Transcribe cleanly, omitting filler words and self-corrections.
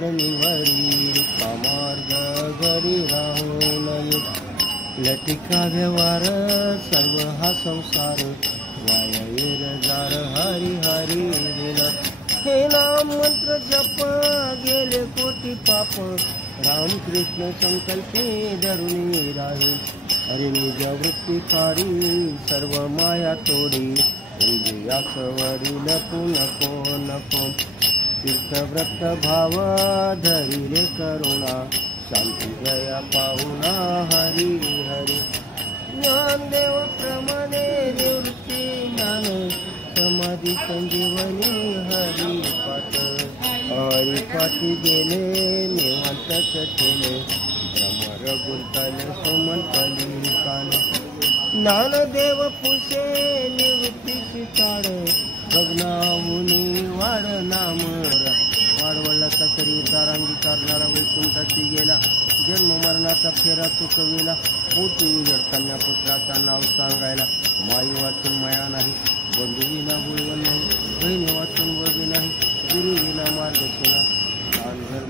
मंत्र निवडी कामार्ग घरी राहू नये लटिका व्यवहार सर्व हा संसार वायर जार हरी हरी विना हे नाम मंत्र जप गेले कोटी पाप रामकृष्ण संकल्पे धरुणी राही हरी निज वृत्तिकारी सर्व माया तोडी इंद्रियास वरील नको नको तीर्थव्रत भाव धरिले करुणा शांती गया पाहुणा हरी हरी ज्ञानदेव प्रमाणे निवृत्ती ज्ञान समाधी संजीवनी हरिपाठी गेले निवांतच ठेले भ्रमर गुंतले सुमंतली कान ज्ञानदेव पुषे निवृत्तीची ताड भगनाहुनी वाढ नाम वाढवला तरी तारांगी कारणाला वैकुंठाची गेला जन्म मरणाचा फेरा चुकविला पोटी उजड कन्या पुत्राचा नाव सांगायला माई वाचून माया नाही बंधू विना बुडवण नाही बहिणी वाचून वगै नाही गुरु विना मार्ग केला